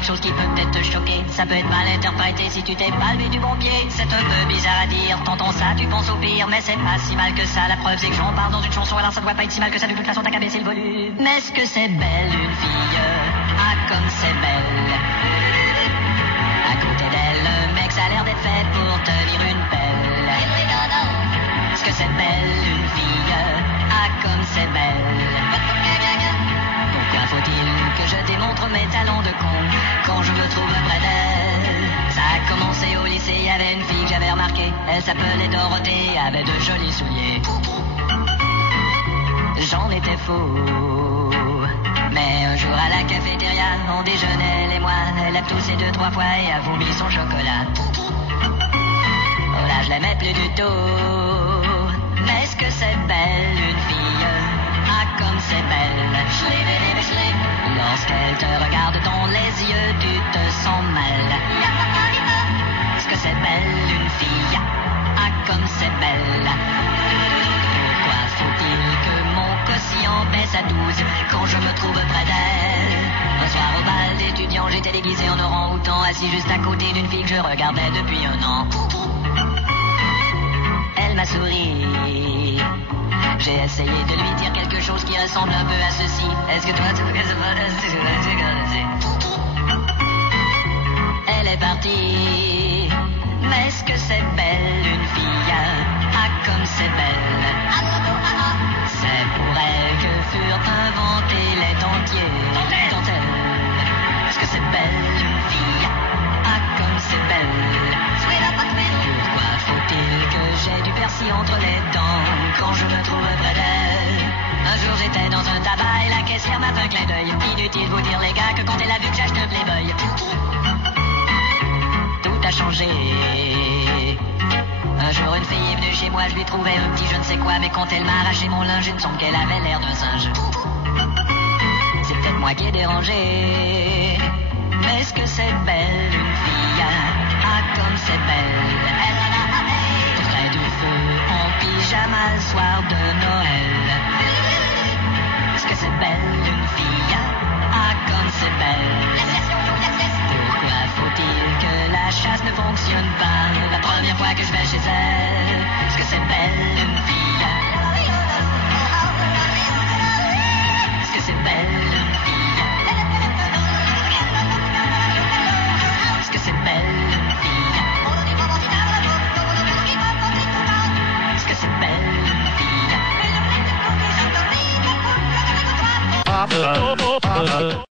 quelque chose qui peut peut-être te choquer. Ça peut être mal interprété si tu t'es pas levé du bon pied. C'est un peu bizarre à dire, t'entends ça, tu penses au pire. Mais c'est pas si mal que ça, la preuve c'est que j'en parle dans une chanson. Alors ça doit pas être si mal que ça, de toute façon t'as qu'à baisser le volume. Mais est-ce que c'est belle une fille? Ah comme c'est belle. À côté d'elle, le mec ça a l'air d'être fait pour tenir une pelle. Est-ce que c'est belle une fille? Ah comme c'est belle. Pourquoi faut-il que je démontre mes talents de con quand je me trouve près d'elle? Ça a commencé au lycée, il y avait une fille que j'avais remarquée. Elle s'appelait Dorothée, avait de jolis souliers. J'en étais fou. Mais un jour à la cafétéria, on déjeunait, elle et moi. Elle a toussé 2-3 fois et a vomi son chocolat. Oh là, je l'aimais plus du tout. Mais est-ce que c'est belle une fille? Ah comme c'est belle. Lorsqu'elle te regarde dans les yeux, tu te sens mal. Est-ce que c'est belle une fille? Ah comme c'est belle. Pourquoi faut-il que mon quotient baisse à 12 quand je me trouve près d'elle? Un soir au bal d'étudiants, j'étais déguisé en orang-outan, assis juste à côté d'une fille que je regardais depuis un an. Elle m'a souri. J'ai essayé de lui dire quelque chose qui ressemble un peu à ceci. Est-ce que toi tu veux que ça Elle est partie. Mais est-ce que c'est belle une fille? Ah comme c'est belle. C'est pour elle que furent inventés les dentelles. Est-ce que c'est belle une fille? Ah comme c'est belle. Pourquoi faut-il que j'ai du persil entre les dents quand je me trouve près d'elle? Un jour j'étais dans un tabac et la caissière m'a fait un clin d'œil. Inutile vous dire les gars que quand elle a vu que j'achetais un Playboy, tout a changé. Un jour une fille est venue chez moi, je lui trouvais un petit je ne sais quoi, mais quand elle m'a arraché mon linge, il me semble qu'elle avait l'air d'un singe. C'est peut-être moi qui ai dérangé. Mais est-ce que c'est belle une fille? Ah comme c'est belle. Près du feu, en pyjama le soir de Noël. Est-ce que c'est belle une fille? Ah comme c'est belle. Pourquoi faut-il que la chasse ne fonctionne pas la première fois que je vais chez elle? Est-ce que c'est belle une fille? Est-ce que c'est belle une fille? Est-ce que c'est belle une fille? Est-ce que c'est belle une fille?